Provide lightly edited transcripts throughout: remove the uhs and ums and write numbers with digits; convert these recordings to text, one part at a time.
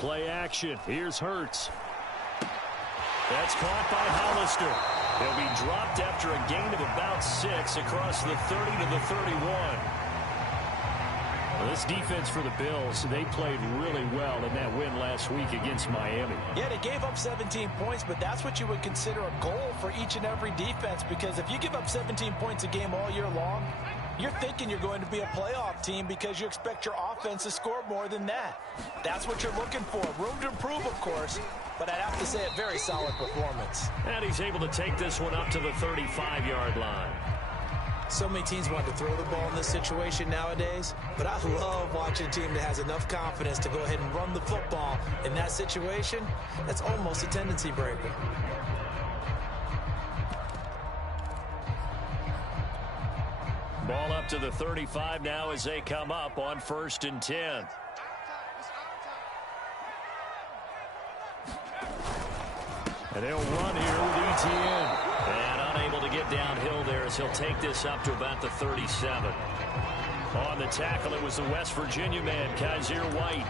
Play action. Here's Hurts. That's caught by Hollister. He'll be dropped after a gain of about 6 across the 30 to the 31. Well, this defense for the Bills, they played really well in that win last week against Miami. Yeah, they gave up 17 points, but that's what you would consider a goal for each and every defense, because if you give up 17 points a game all year long, you're thinking you're going to be a playoff team because you expect your offense to score more than that. That's what you're looking for. Room to improve, of course, but I'd have to say a very solid performance. And he's able to take this one up to the 35-yard line. So many teams want to throw the ball in this situation nowadays, but I love watching a team that has enough confidence to go ahead and run the football. In that situation, that's almost a tendency breaker. Ball up to the 35 now as they come up on 1st and 10. And they'll run here with Etienne. And unable to get downhill there as he'll take this up to about the 37. On the tackle, it was the West Virginia man, Kaiser White.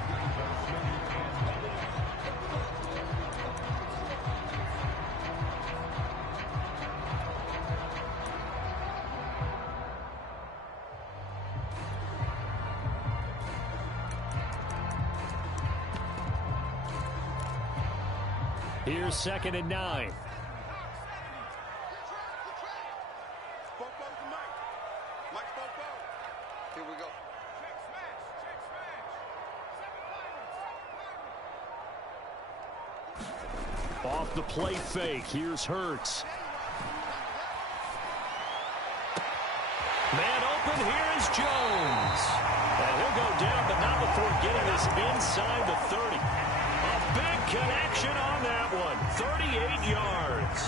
Here's 2nd and 9. Here we go. Off the play fake, here's Hurts. Man open, here is Jones. And he'll go down, but not before getting this inside the 30. A big connection on that one. 38 yards.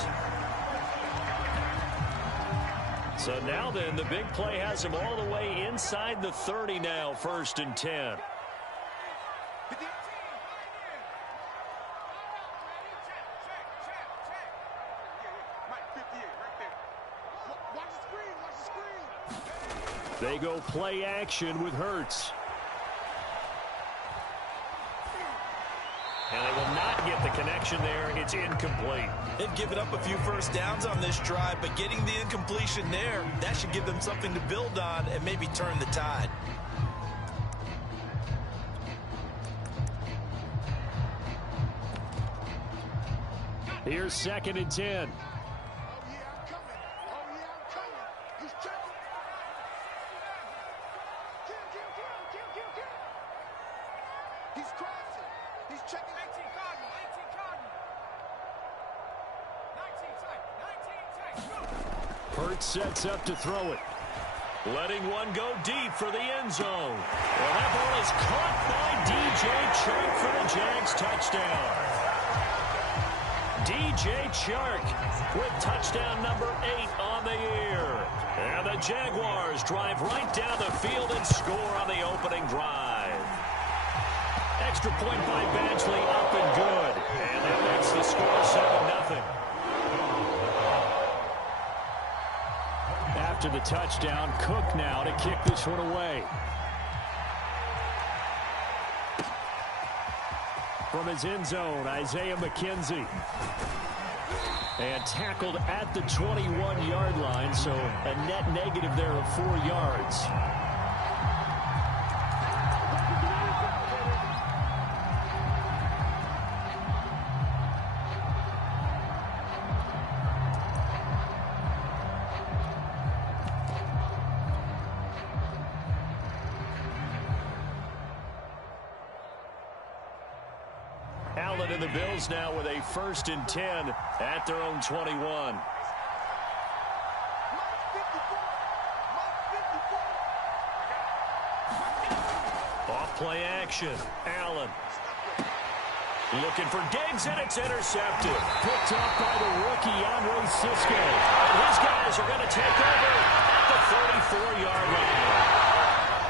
So now then, the big play has him all the way inside the 30 now, 1st and 10. They go play action with Hurts. And they will not get the connection there. It's incomplete. They've given up a few first downs on this drive, but getting the incompletion there, that should give them something to build on and maybe turn the tide. Here's 2nd and 10. Hurts sets up to throw it. Letting one go deep for the end zone. Well, that ball is caught by D.J. Chark for the Jags touchdown. D.J. Chark with touchdown number 8 on the year. And the Jaguars drive right down the field and score on the opening drive. Extra point by Badgley, up and good. And that makes the score 7-0. After the touchdown, Cook now to kick this one away. From his end zone, Isaiah McKenzie. And tackled at the 21-yard line, so a net negative there of 4 yards. Allen and the Bills now with a 1st and 10 at their own 21. Off play action. Allen. Looking for Diggs, and it's intercepted. Picked up by the rookie, Andre Cisco. And his guys are going to take over at the 34-yard line.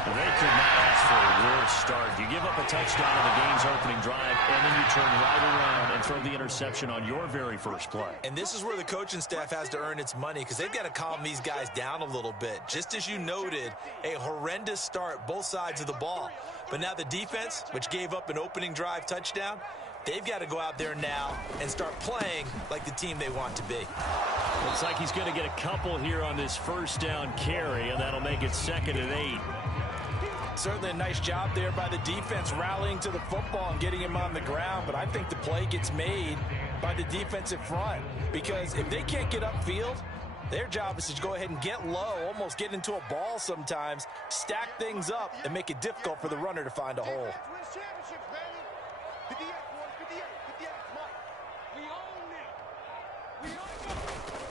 They could not ask for a worse start. You give up a touchdown on the game's opening drive, and then you turn right around and throw the interception on your very first play. And this is where the coaching staff has to earn its money because they've got to calm these guys down a little bit. Just as you noted, a horrendous start, both sides of the ball. But now the defense, which gave up an opening drive touchdown, they've got to go out there now and start playing like the team they want to be. Looks like he's going to get a couple here on this first down carry, and that'll make it 2nd and 8. Certainly a nice job there by the defense rallying to the football and getting him on the ground, but I think the play gets made by the defensive front because if they can't get upfield, their job is to go ahead and get low, almost get into a ball sometimes, stack things up, and make it difficult for the runner to find a hole.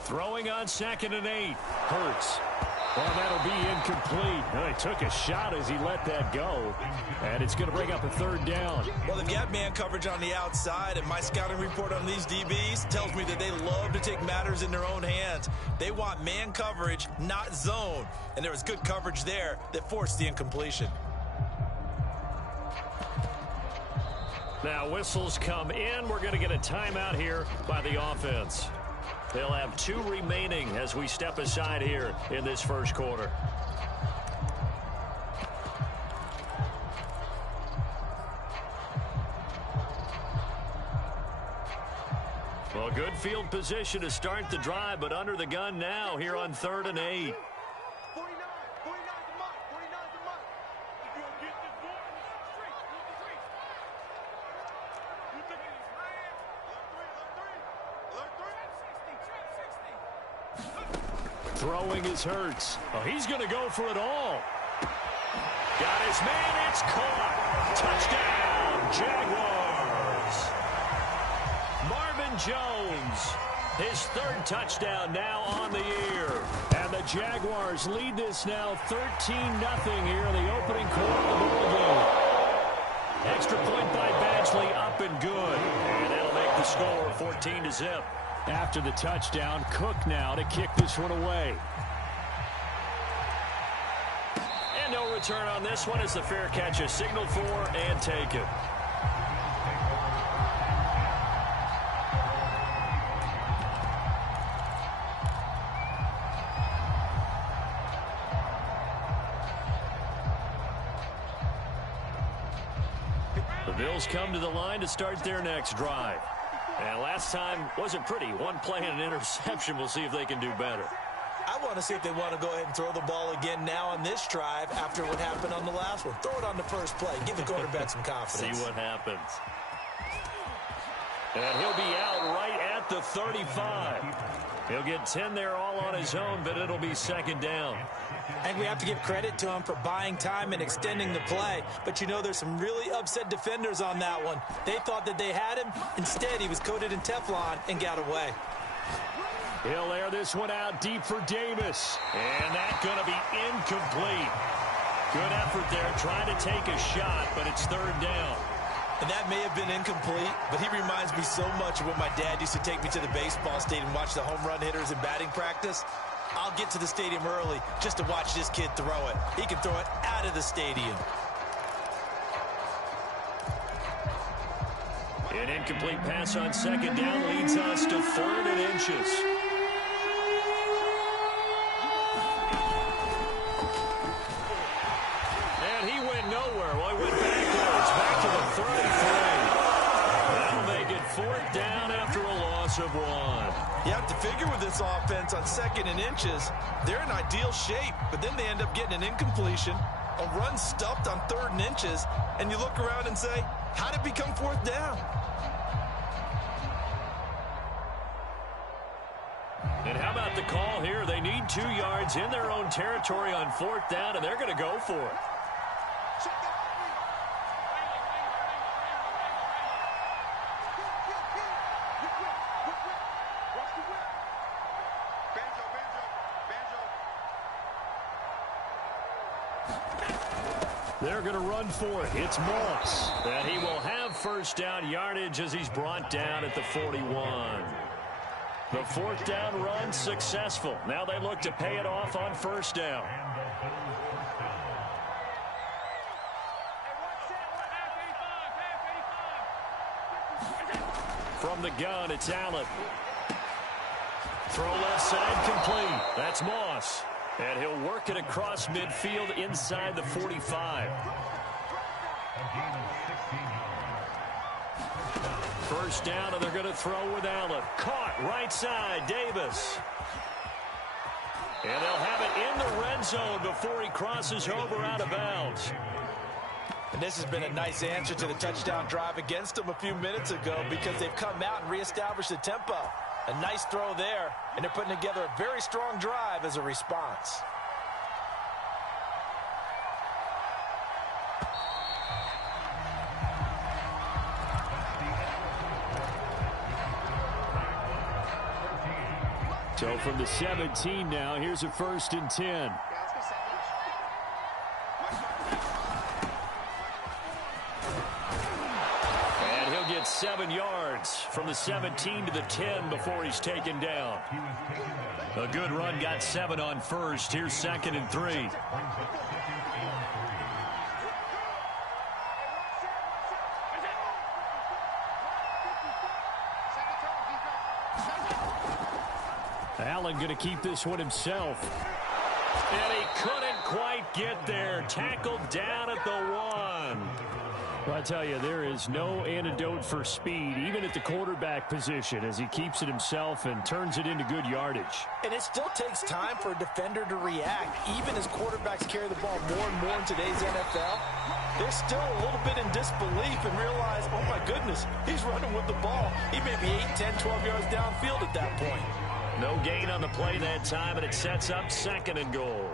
Throwing on 2nd and 8. Hurts. Well, that'll be incomplete. Well, he took a shot as he let that go, and it's going to bring up a 3rd down. Well, they've got man coverage on the outside, and my scouting report on these DBs tells me that they love to take matters in their own hands. They want man coverage, not zone, and there was good coverage there that forced the incompletion. Now, whistles come in. We're going to get a timeout here by the offense. They'll have 2 remaining as we step aside here in this first quarter. Well, good field position to start the drive, but under the gun now here on 3rd and 8. Throwing is Hurts. Oh, he's going to go for it all. Got his man. It's caught. Touchdown, Jaguars. Marvin Jones, his 3rd touchdown now on the year. And the Jaguars lead this now 13-0 here in the opening quarter of the ball game. Extra point by Badgley, up and good. And that'll make the score 14-0. After the touchdown, Cook now to kick this one away. And no return on this one as the fair catch is signaled for and taken. The Bills come to the line to start their next drive. And last time wasn't pretty. One play and an interception. We'll see if they can do better. I want to see if they want to go ahead and throw the ball again now on this drive after what happened on the last one. Throw it on the first play. Give the quarterback some confidence. See what happens. And he'll be out right at the 35. He'll get 10 there all on his own, but it'll be 2nd down. I think we have to give credit to him for buying time and extending the play. But you know there's some really upset defenders on that one. They thought that they had him. Instead, he was coated in Teflon and got away. He'll air this one out deep for Davis. And that's going to be incomplete. Good effort there trying to take a shot, but it's 3rd down. And that may have been incomplete, but he reminds me so much of when my dad used to take me to the baseball stadium and watch the home run hitters in batting practice. I'll get to the stadium early just to watch this kid throw it. He can throw it out of the stadium. An incomplete pass on 2nd down leads us to 3rd and inches. And he went nowhere. Well, he went backwards, back to the 33. That'll make it 4th down after a loss of 1. You have to figure with this offense on 2nd and inches, they're in ideal shape, but then they end up getting an incompletion, a run stuffed on 3rd and inches, and you look around and say, how did it become 4th down? And how about the call here? They need 2 yards in their own territory on 4th down, and they're going to go for it. They're going to run for it. It's Moss. And he will have 1st down yardage as he's brought down at the 41. The 4th down run successful. Now they look to pay it off on 1st down. From the gun, it's Allen. Throw left side complete. That's Moss. And he'll work it across midfield inside the 45. First down, and they're going to throw with Allen. Caught right side, Davis. And they'll have it in the red zone before he crosses over out of bounds. And this has been a nice answer to the touchdown drive against them a few minutes ago because they've come out and reestablished the tempo. A nice throw there, and they're putting together a very strong drive as a response. So from the 17 now, here's a 1st and 10. And he'll get 7 yards from the 17 to the 10 before he's taken down. A good run, got 7 on first. Here's 2nd and 3. Allen going to keep this one himself. And he couldn't quite get there. Tackled down at the 1. Well, I tell you, there is no antidote for speed, even at the quarterback position, as he keeps it himself and turns it into good yardage. And it still takes time for a defender to react, even as quarterbacks carry the ball more and more in today's NFL. They're still a little bit in disbelief and realize, oh my goodness, he's running with the ball. He may be 8, 10, 12 yards downfield at that point. No gain on the play that time, and it sets up 2nd and goal.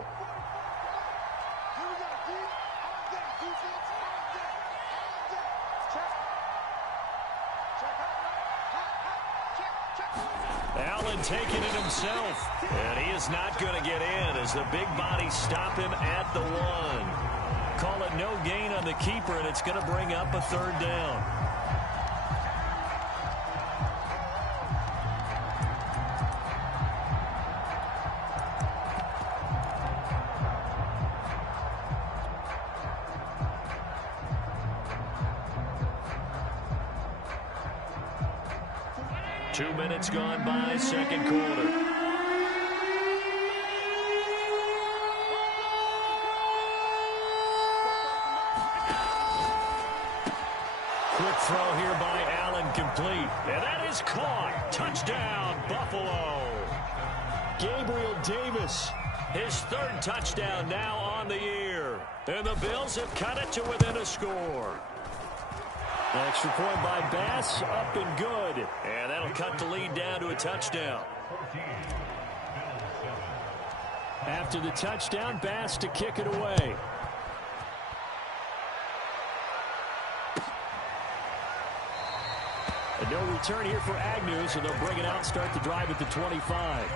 Allen taking it himself. And he is not going to get in as the big bodies stop him at the 1. Call it no gain on the keeper, and it's going to bring up a 3rd down. Two minutes gone by, 2nd quarter. Quick throw here by Allen, complete. And that is caught. Touchdown, Buffalo. Gabriel Davis, his 3rd touchdown now on the year. And the Bills have cut it to within a score. Extra point by Bass, up and good. And that'll cut the lead down to a touchdown. After the touchdown, Bass to kick it away. And no return here for Agnew, so they'll bring it out and start the drive at the 25.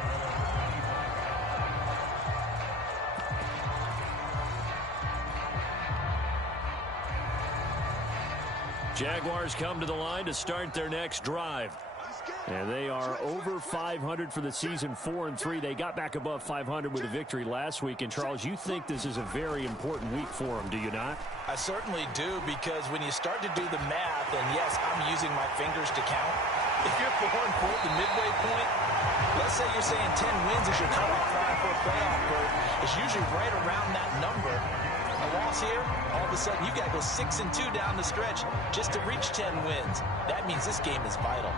Jaguars come to the line to start their next drive. And they are over 500 for the season, 4-3. They got back above 500 with a victory last week. And, Charles, you think this is a very important week for them, do you not? I certainly do, because when you start to do the math, and yes, I'm using my fingers to count. If you're quote-unquote the midway point, let's say you're saying 10 wins is your cutoff line for a playoff berth. It's usually right around that number. A loss here, all of a sudden you got to go 6-2 down the stretch just to reach 10 wins. That means this game is vital.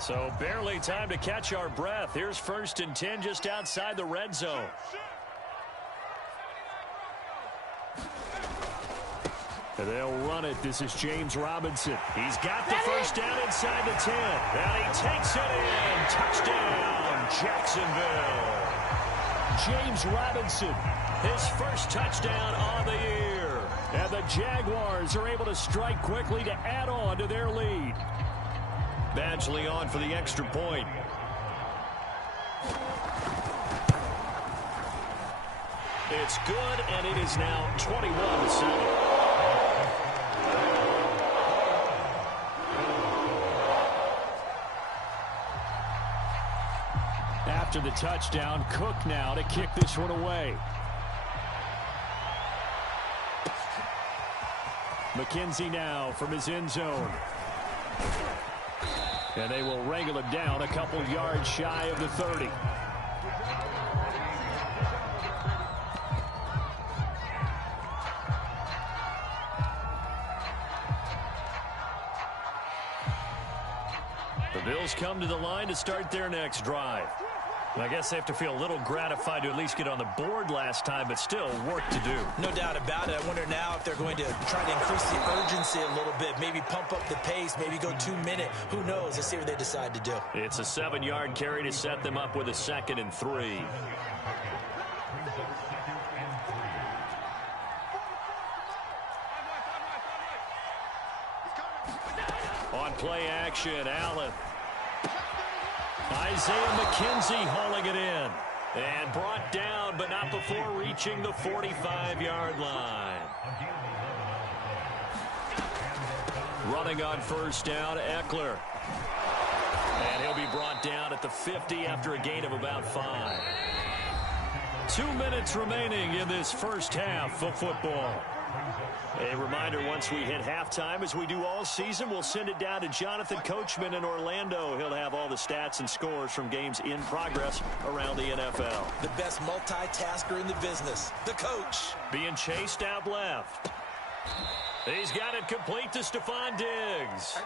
So barely time to catch our breath. Here's 1st and 10 just outside the red zone. They'll run it. This is James Robinson. He's got the first down inside the 10. And he takes it in. Touchdown, Jacksonville. James Robinson, his first touchdown on the year. And the Jaguars are able to strike quickly to add on to their lead. Badgley on for the extra point. It's good, and it is now 21-7. After the touchdown, Cook now to kick this one away. McKenzie now from his end zone. And they will wrangle him down a couple yards shy of the 30. The Bills come to the line to start their next drive. I guess they have to feel a little gratified to at least get on the board last time, but still work to do. No doubt about it. I wonder now if they're going to try to increase the urgency a little bit, maybe pump up the pace, maybe go 2-minute. Who knows? Let's see what they decide to do. It's a 7-yard carry to set them up with a 2nd and 3. On play action, Allen. Isaiah McKenzie hauling it in. And brought down, but not before reaching the 45-yard line. Running on first down, Eckler. And he'll be brought down at the 50 after a gain of about 5. 2 minutes remaining in this first half of football. A reminder, once we hit halftime, as we do all season, we'll send it down to Jonathan Coachman in Orlando. He'll have all the stats and scores from games in progress around the NFL. The best multitasker in the business, the coach. Being chased out left. He's got it complete to Stephon Diggs.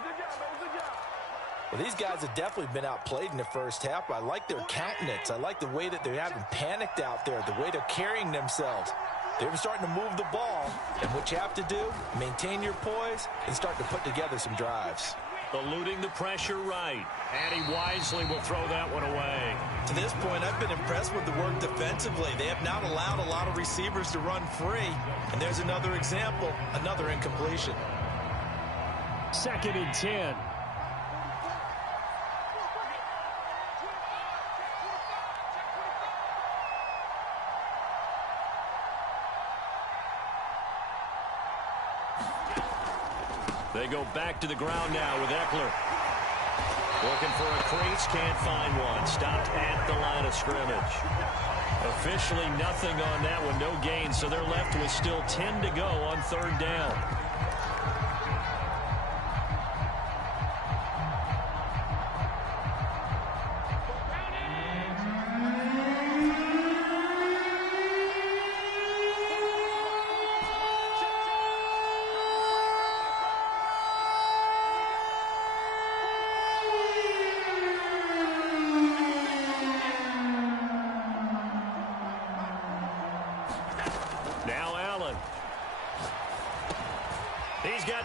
Well, these guys have definitely been outplayed in the first half. I like their countenance. I like the way that they haven't panicked out there, the way they're carrying themselves. They're starting to move the ball, and what you have to do, maintain your poise and start to put together some drives. Eluding the pressure right, and he wisely will throw that one away. To this point, I've been impressed with the work defensively. They have not allowed a lot of receivers to run free, and there's another example, another incompletion. 2nd and 10. They go back to the ground now with Eckler. Looking for a crease, can't find one. Stopped at the line of scrimmage. Officially nothing on that one, no gain, so they're left with still 10 to go on 3rd down.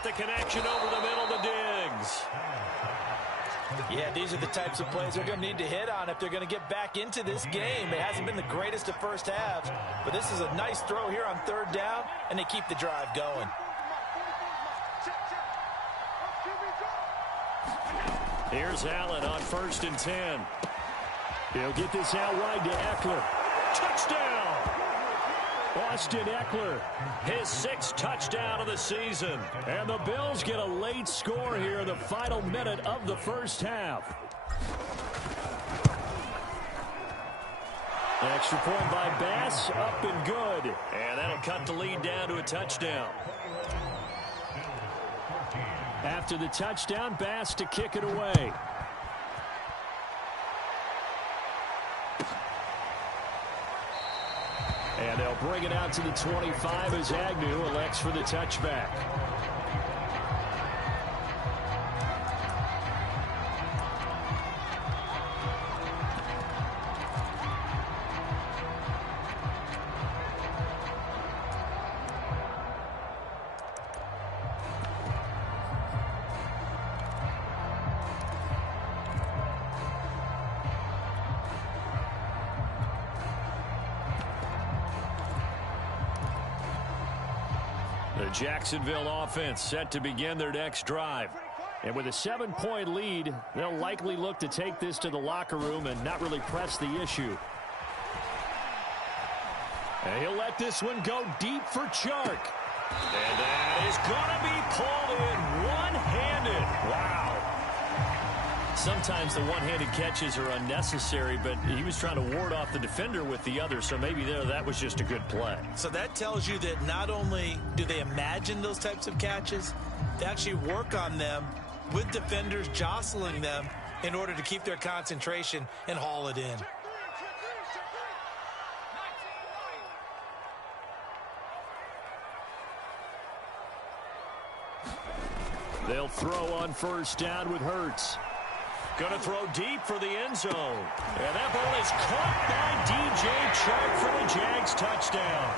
The connection over the middle to Diggs. Yeah, these are the types of plays they're going to need to hit on if they're going to get back into this game. It hasn't been the greatest of first halves, but this is a nice throw here on 3rd down, and they keep the drive going. Here's Allen on 1st and 10. He'll get this out wide to Eckler. Touchdown! Austin Eckler, his 6th touchdown of the season. And the Bills get a late score here in the final minute of the first half. Extra point by Bass, up and good. And that'll cut the lead down to a touchdown. After the touchdown, Bass to kick it away. And they'll bring it out to the 25 as Agnew elects for the touchback. The Jacksonville offense set to begin their next drive. And with a 7-point lead, they'll likely look to take this to the locker room and not really press the issue. And he'll let this one go deep for Chark. And that is going to be pulled in one-handed. Wow. Sometimes the one-handed catches are unnecessary, but he was trying to ward off the defender with the other, so maybe that was just a good play. So that tells you that not only do they imagine those types of catches, they actually work on them with defenders jostling them in order to keep their concentration and haul it in. They'll throw on first down with Hurts. Going to throw deep for the end zone. And that ball is caught by D.J. Chark for the Jags touchdown.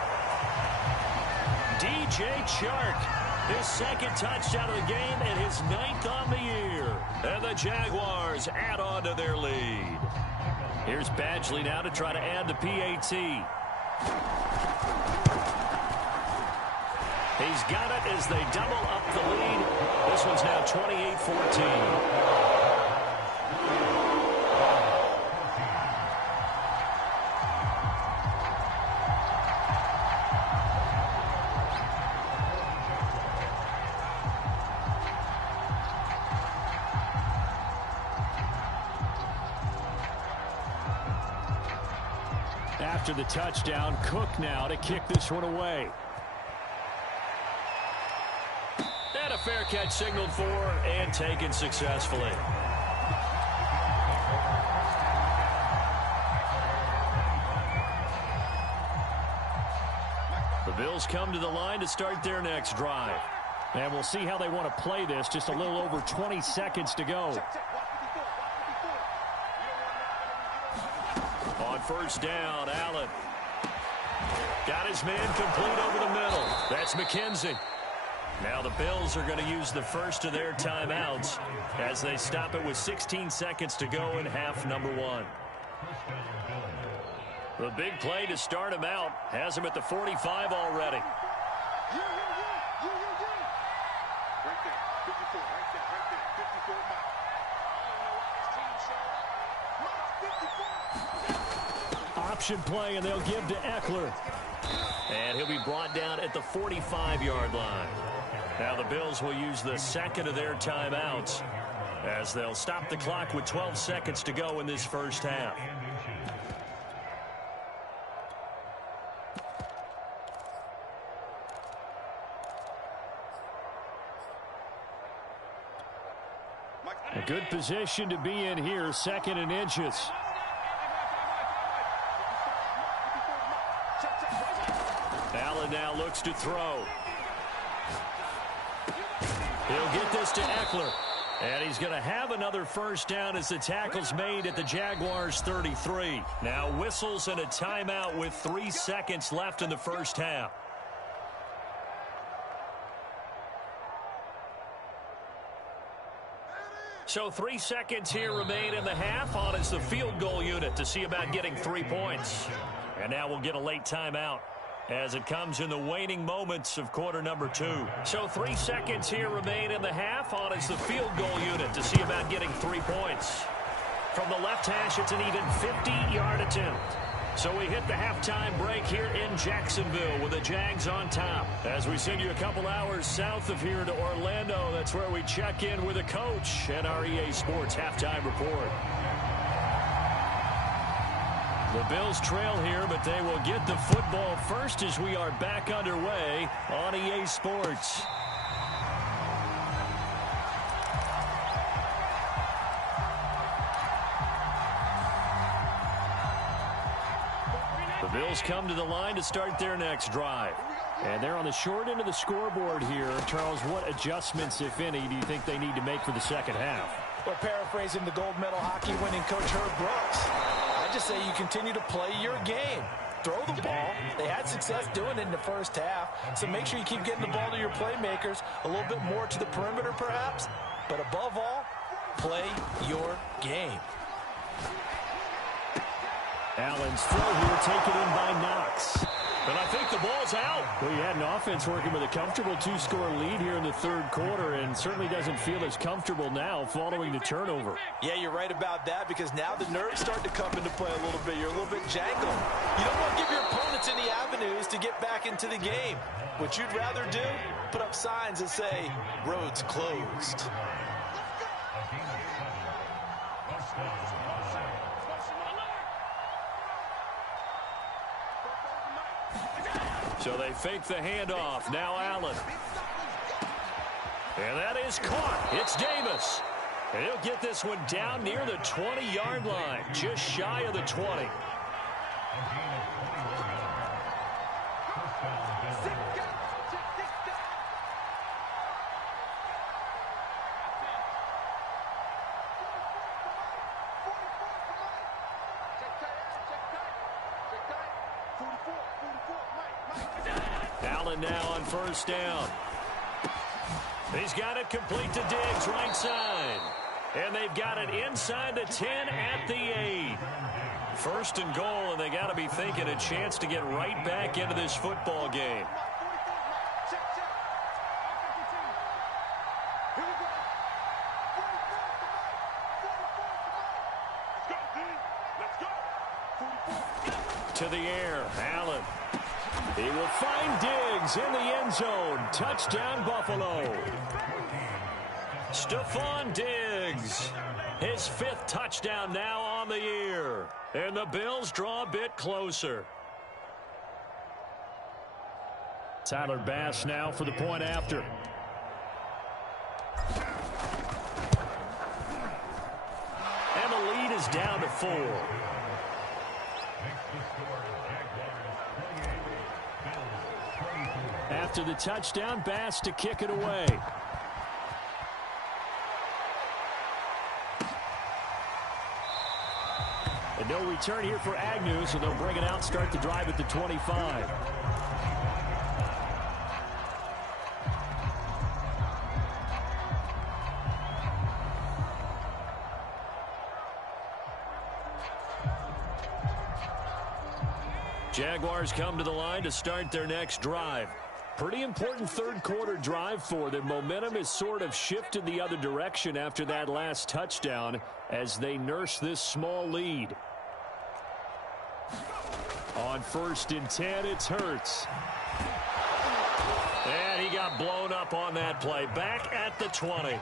D.J. Chark, his second touchdown of the game and his 9th on the year. And the Jaguars add on to their lead. Here's Badgley now to try to add the PAT. He's got it as they double up the lead. This one's now 28-14. After the touchdown, Cook now to kick this one away. And a fair catch signaled for and taken successfully. The Bills come to the line to start their next drive. And we'll see how they want to play this. Just a little over 20 seconds to go. On first down, Allen. Got his man complete over the middle. That's McKenzie. Now the Bills are going to use the first of their timeouts as they stop it with 16 seconds to go in half number 1. The big play to start him out has him at the 45 already. Option play, and they'll give to Eckler. And he'll be brought down at the 45-yard line. Now the Bills will use the second of their timeouts as they'll stop the clock with 12 seconds to go in this first half. A good position to be in here, 2nd and inches. Allen now looks to throw. He'll get this to Eckler. And he's going to have another first down as the tackle's made at the Jaguars 33. Now whistles and a timeout with 3 seconds left in the first half. So 3 seconds here remain in the half. On is the field goal unit to see about getting 3 points. And now we'll get a late timeout as it comes in the waning moments of quarter number 2. So 3 seconds here remain in the half. On is the field goal unit to see about getting 3 points. From the left hash, it's an even 50-yard attempt. So we hit the halftime break here in Jacksonville with the Jags on top. As we send you a couple hours south of here to Orlando, that's where we check in with the coach and our EA Sports halftime report. The Bills trail here, but they will get the football first as we are back underway on EA Sports. The Bills come to the line to start their next drive. And they're on the short end of the scoreboard here. Charles, what adjustments, if any, do you think they need to make for the second half? Well, paraphrasing the gold medal hockey winning coach Herb Brooks, I just say you continue to play your game. Throw the ball. They had success doing it in the first half. So make sure you keep getting the ball to your playmakers, a little bit more to the perimeter perhaps. But above all, play your game. Allen's throw here taken in by Knox. And I think the ball's out. Well, you had an offense working with a comfortable 2-score lead here in the third quarter and certainly doesn't feel as comfortable now following the turnover. Yeah, you're right about that because now the nerves start to come into play a little bit. You're a little bit jangled. You don't want to give your opponents any avenues to get back into the game. What you'd rather do, put up signs that say, roads closed. So they fake the handoff. Now Allen. And that is caught. It's Davis. And he'll get this one down near the 20-yard line, just shy of the 20. Allen now on first down. He's got it complete to Diggs, right side. And they've got it inside the 10 at the 8. First and goal, and they got to be thinking a chance to get right back into this football game. To the air, Allen. He will find Diggs in the end zone. Touchdown, Buffalo. Stephon Diggs, his 5th touchdown now on the year. And the Bills draw a bit closer. Tyler Bass now for the point after. And the lead is down to 4. After the touchdown, Bass to kick it away. And no return here for Agnew, so they'll bring it out, start the drive at the 25. Jaguars come to the line to start their next drive. Pretty important third quarter drive for them. Momentum has sort of shifted the other direction after that last touchdown as they nurse this small lead. On first and 10, it's Hurts. And he got blown up on that play. Back at the 20.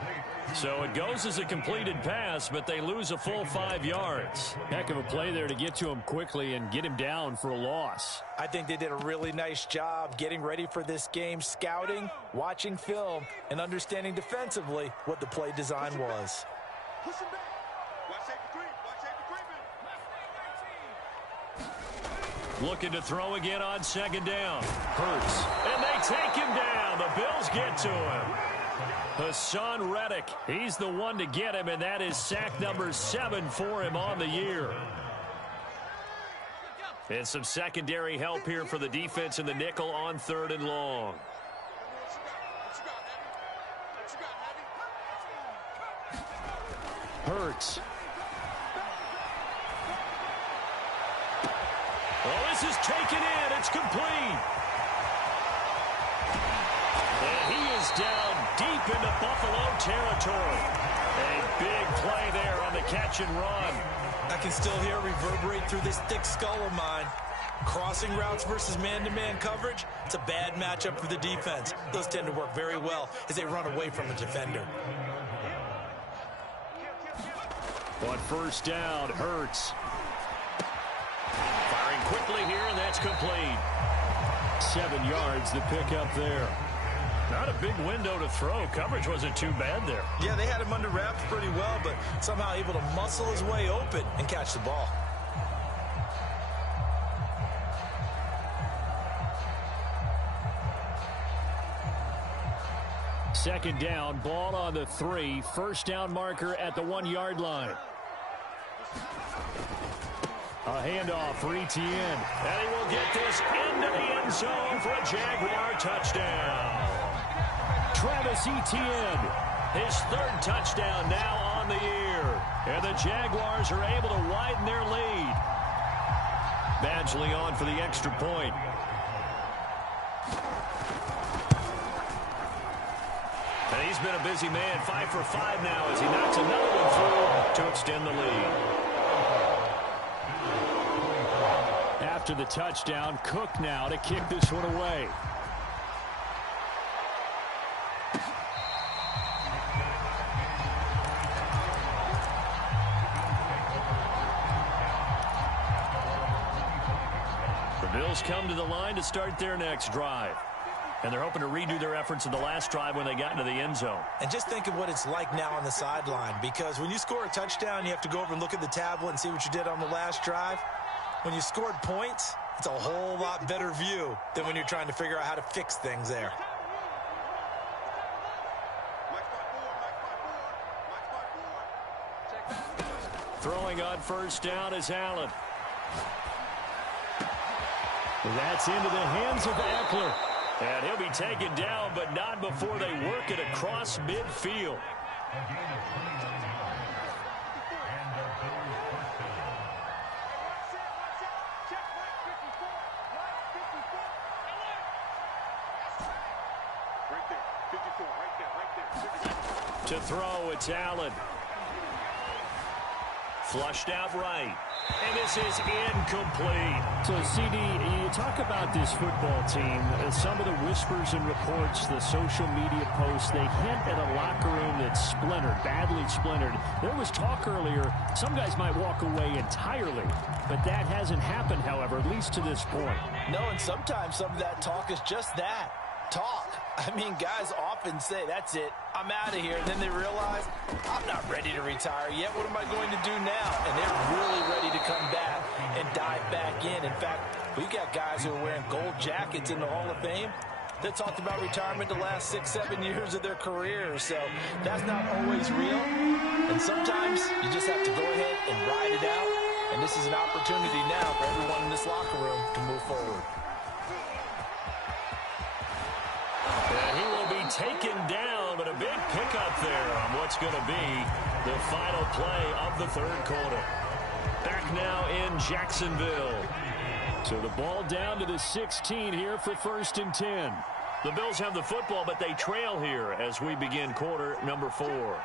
So it goes as a completed pass, but they lose a full 5 yards. Heck of a play there to get to him quickly and get him down for a loss. I think they did a really nice job getting ready for this game, scouting, watching film, and understanding defensively what the play design was. Looking to throw again on second down. Hurts. And they take him down. The Bills get to him. Hassan Reddick, he's the one to get him, and that is sack number 7 for him on the year. And some secondary help here for the defense in the nickel on 3rd and long. Hurts. Oh, this is taken in. It's complete. And he is down deep into Buffalo territory. A big play there on the catch and run. I can still hear it reverberate through this thick skull of mine. Crossing routes versus man-to-man coverage, it's a bad matchup for the defense. Those tend to work very well as they run away from a defender. On first down, Hurts. Firing quickly here, and that's complete. 7 yards, the pickup there. Not a big window to throw. Coverage wasn't too bad there. Yeah, they had him under wraps pretty well, but somehow able to muscle his way open and catch the ball. Second down, ball on the 3. First down marker at the 1-yard line. A handoff for Etienne. And he will get this into the end zone for a Jaguar touchdown. Travis Etienne, his 3rd touchdown now on the year. And the Jaguars are able to widen their lead. Badgley on for the extra point. And he's been a busy man, 5 for 5 now as he knocks another one through to extend the lead. After the touchdown, Cook now to kick this one away. Bills come to the line to start their next drive. And they're hoping to redo their efforts in the last drive when they got into the end zone. And just think of what it's like now on the sideline, because when you score a touchdown, you have to go over and look at the tablet and see what you did on the last drive. When you scored points, it's a whole lot better view than when you're trying to figure out how to fix things there. Throwing on first down is Allen. That's into the hands of Eckler. And he'll be taken down, but not before they work it across midfield. To throw, it's Allen. Flushed out right. And this is incomplete. So, CD, you talk about this football team. Some of the whispers and reports, the social media posts, they hint at a locker room that's splintered, badly splintered. There was talk earlier, some guys might walk away entirely. But that hasn't happened, however, at least to this point. No, and sometimes some of that talk is just that. Talk. I mean, guys often say, that's it, I'm out of here. And then they realize, I'm not ready to retire yet. What am I going to do now? And they're really ready to come back and dive back in. In fact, we've got guys who are wearing gold jackets in the Hall of Fame that talked about retirement the last 6-7 years of their careers. So that's not always real. And sometimes you just have to go ahead and ride it out. And this is an opportunity now for everyone in this locker room to move forward. And he will be taken down, but a big pickup there on what's going to be the final play of the third quarter. Back now in Jacksonville. So the ball down to the 16 here for 1st and 10. The Bills have the football, but they trail here as we begin quarter number 4.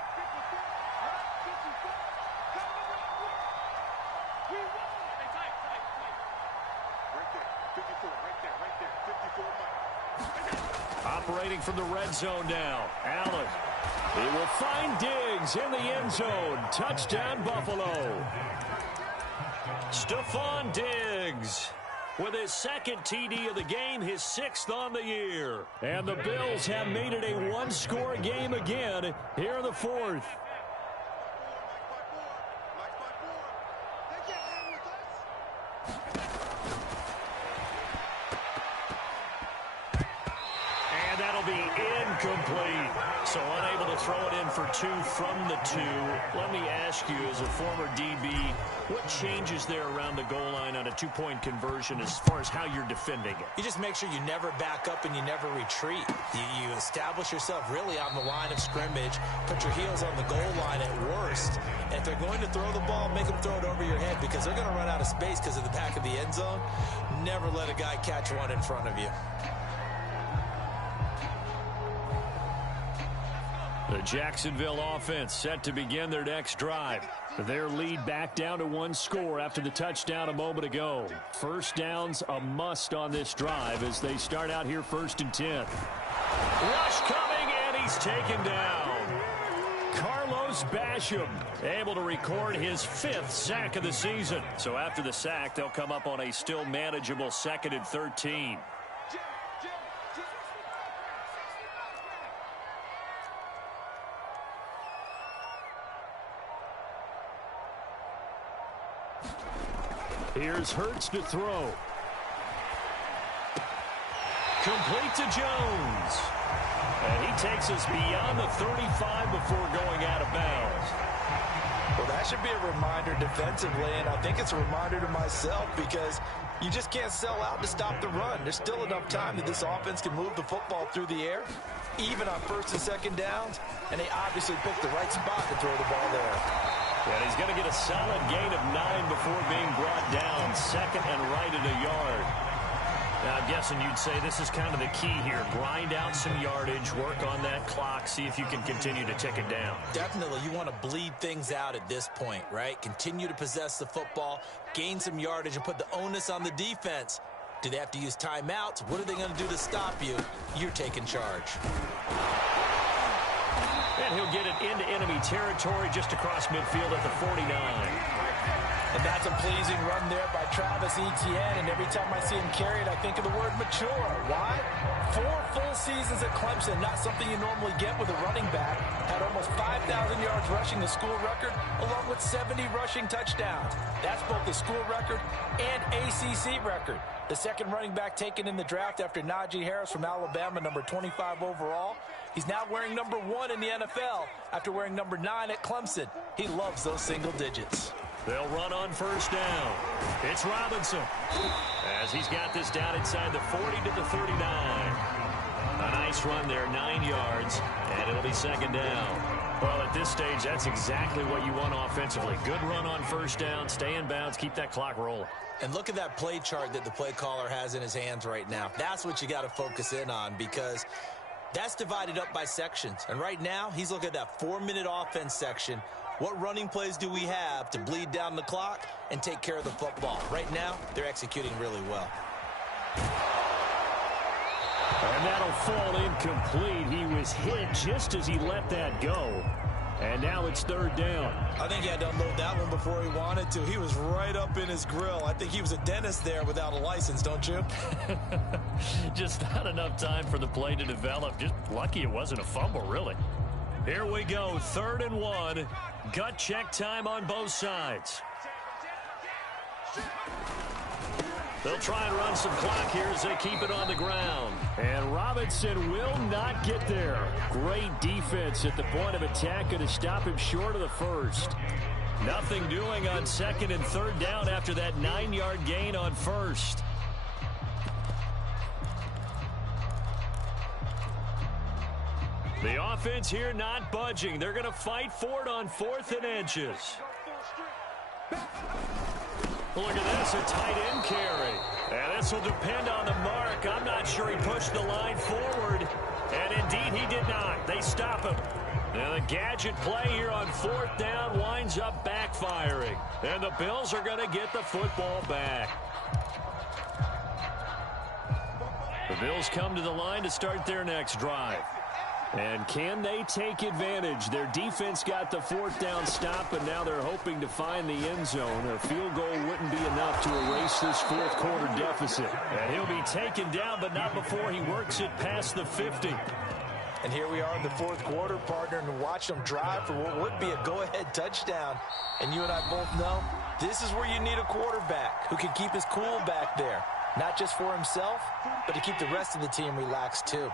Operating from the red zone now. Allen. He will find Diggs in the end zone. Touchdown, Buffalo. Stephon Diggs with his second TD of the game, his 6th on the year. And the Bills have made it a one-score game again here in the 4th. And that'll be incomplete. So unable to throw it in for 2 from the 2. Let me ask you, as a former DB, what changes there around the goal line on a 2-point conversion as far as how you're defending it? You just make sure you never back up and you never retreat. You establish yourself really on the line of scrimmage, put your heels on the goal line at worst. And if they're going to throw the ball, make them throw it over your head because they're going to run out of space because of the back of the end zone. Never let a guy catch one in front of you. The Jacksonville offense set to begin their next drive. Their lead back down to 1 score after the touchdown a moment ago. First down's a must on this drive as they start out here 1st and 10. Rush coming, and he's taken down. Carlos Basham able to record his 5th sack of the season. So after the sack, they'll come up on a still manageable 2nd and 13. Here's Hurts to throw. Complete to Jones. And he takes us beyond the 35 before going out of bounds. Well, that should be a reminder defensively, and I think it's a reminder to myself because you just can't sell out to stop the run. There's still enough time that this offense can move the football through the air, even on 1st and 2nd downs, and they obviously picked the right spot to throw the ball there. And he's going to get a solid gain of 9 before being brought down. 2nd and right at a yard. Now, I'm guessing you'd say this is kind of the key here. Grind out some yardage, work on that clock, see if you can continue to tick it down. Definitely. You want to bleed things out at this point, right? Continue to possess the football, gain some yardage, and put the onus on the defense. Do they have to use timeouts? What are they going to do to stop you? You're taking charge. And he'll get it into enemy territory just across midfield at the 49. And that's a pleasing run there by Travis Etienne. And every time I see him carry it, I think of the word mature. Why? 4 full seasons at Clemson, not something you normally get with a running back. Had almost 5,000 yards rushing, the school record, along with 70 rushing touchdowns. That's both the school record and ACC record. The second running back taken in the draft after Najee Harris from Alabama, number 25 overall. He's now wearing number 1 in the NFL after wearing number 9 at Clemson. He loves those single digits. They'll run on first down. It's Robinson as he's got this down inside the 40 to the 39. A nice run there, 9 yards, and it'll be second down. Well, at this stage, that's exactly what you want offensively. Good run on first down, stay in bounds, keep that clock rolling. And look at that play chart that the play caller has in his hands right now. That's what you got to focus in on because that's divided up by sections. And right now, he's looking at that 4-minute offense section. What running plays do we have to bleed down the clock and take care of the football? Right now, they're executing really well. And that'll fall incomplete. He was hit just as he let that go. And now it's third down. I think he had to unload that one before he wanted to. He was right up in his grill. I think he was a dentist there without a license, don't you? Just not enough time for the play to develop. Just lucky it wasn't a fumble, really. Here we go, 3rd and 1. Gut check time on both sides. They'll try and run some clock here as they keep it on the ground. And Robinson will not get there. Great defense at the point of attack to stop him short of the first. Nothing doing on 2nd and 3rd down after that 9-yard gain on first. The offense here not budging. They're going to fight for it on 4th and inches. Look at this, a tight end carry. And this will depend on the mark. I'm not sure he pushed the line forward. And indeed, he did not. They stop him. Now the gadget play here on 4th down winds up backfiring. And the Bills are going to get the football back. The Bills come to the line to start their next drive. And can they take advantage? Their defense got the 4th down stop, and now they're hoping to find the end zone. A field goal wouldn't be enough to erase this 4th quarter deficit. And he'll be taken down, but not before he works it past the 50. And here we are in the 4th quarter, partner, and watch them drive for what would be a go-ahead touchdown. And you and I both know this is where you need a quarterback who can keep his cool back there. Not just for himself, but to keep the rest of the team relaxed too.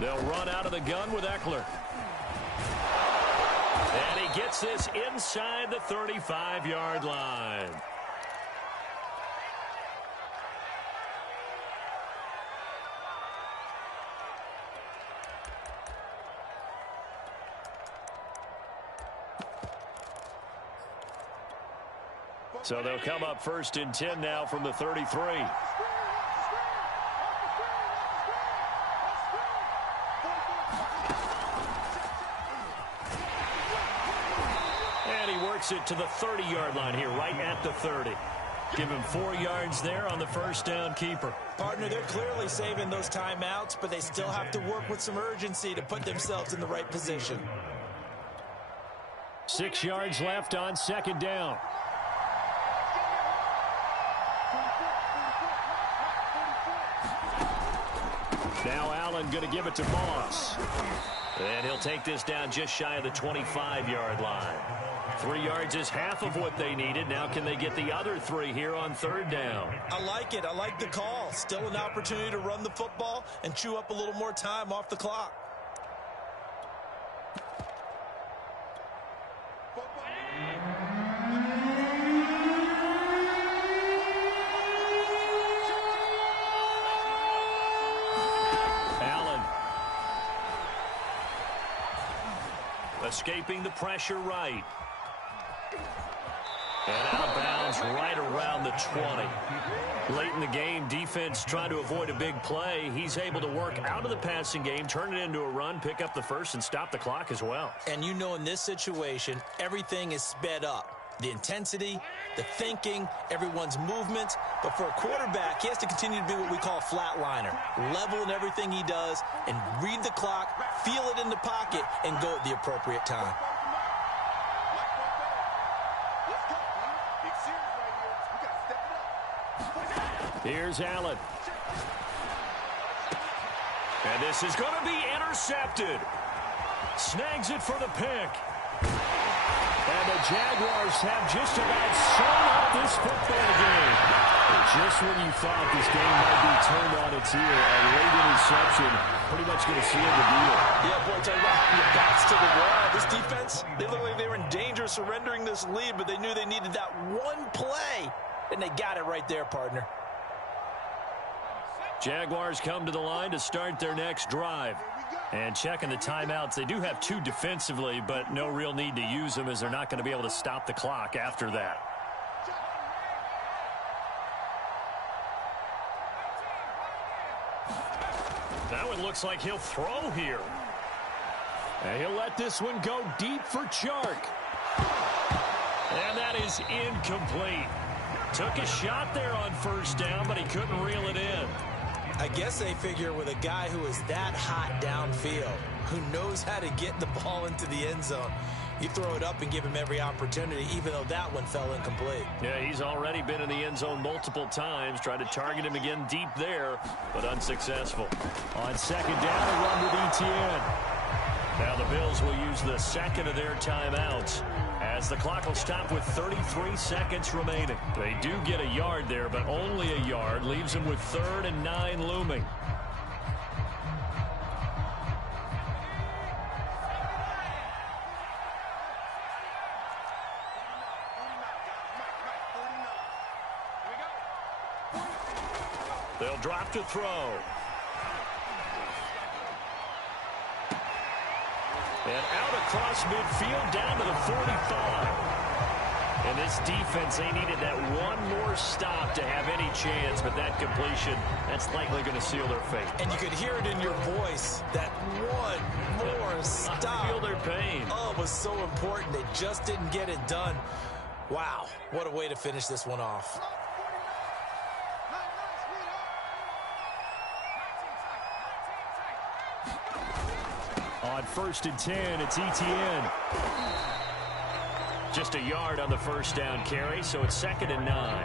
They'll run out of the gun with Eckler. And he gets this inside the 35-yard line. So they'll come up 1st and 10 now from the 33. It to the 30-yard line here, right at the 30. Give him 4 yards there on the first down keeper. Partner, they're clearly saving those timeouts, but they still have to work with some urgency to put themselves in the right position. 6 yards left on 2nd down. Now Allen going to give it to Moss. And he'll take this down just shy of the 25-yard line. 3 yards is half of what they needed. Now can they get the other 3 here on 3rd down? I like it. I like the call. Still an opportunity to run the football and chew up a little more time off the clock. Allen. Escaping the pressure right. And out of bounds right around the 20. Late in the game, defense trying to avoid a big play. He's able to work out of the passing game, turn it into a run, pick up the first, and stop the clock as well. And you know in this situation, everything is sped up. the intensity, the thinking, everyone's movement. But for a quarterback, he has to continue to be what we call a flatliner. Level in everything he does and read the clock, feel it in the pocket, and go at the appropriate time. Here's Allen. And this is going to be intercepted. Snags it for the pick. And the Jaguars have just about sewn up this football game. Just when you thought this game might be turned on its ear, a late interception pretty much going to seal the deal. Yeah, boy, talk about having your backs to the wall. This defense, they look like they were in danger of surrendering this lead, but they knew they needed that one play, and they got it right there, partner. Jaguars come to the line to start their next drive. And checking the timeouts, they do have 2 defensively, but no real need to use them as they're not going to be able to stop the clock after that. That one looks like he'll throw here. And he'll let this one go deep for Chark. And that is incomplete. Took a shot there on first down, but he couldn't reel it in. I guess they figure with a guy who is that hot downfield, who knows how to get the ball into the end zone, you throw it up and give him every opportunity, even though that one fell incomplete. Yeah, he's already been in the end zone multiple times. Tried to target him again deep there, but unsuccessful. On second down, a run with Etienne. Now the Bills will use the second of their timeouts as the clock will stop with 33 seconds remaining. They do get a yard there, but only a yard. Leaves them with 3rd and 9 looming. They'll drop to throw. And out across midfield down to the 45. And this defense, they needed that one more stop to have any chance, but that completion, that's likely going to seal their fate. And you could hear it in your voice, that one more stop. I feel their pain. Oh, it was so important. They just didn't get it done. Wow, what a way to finish this one off. On 1st and 10, it's Etienne. Just a yard on the first down carry, so it's 2nd and 9.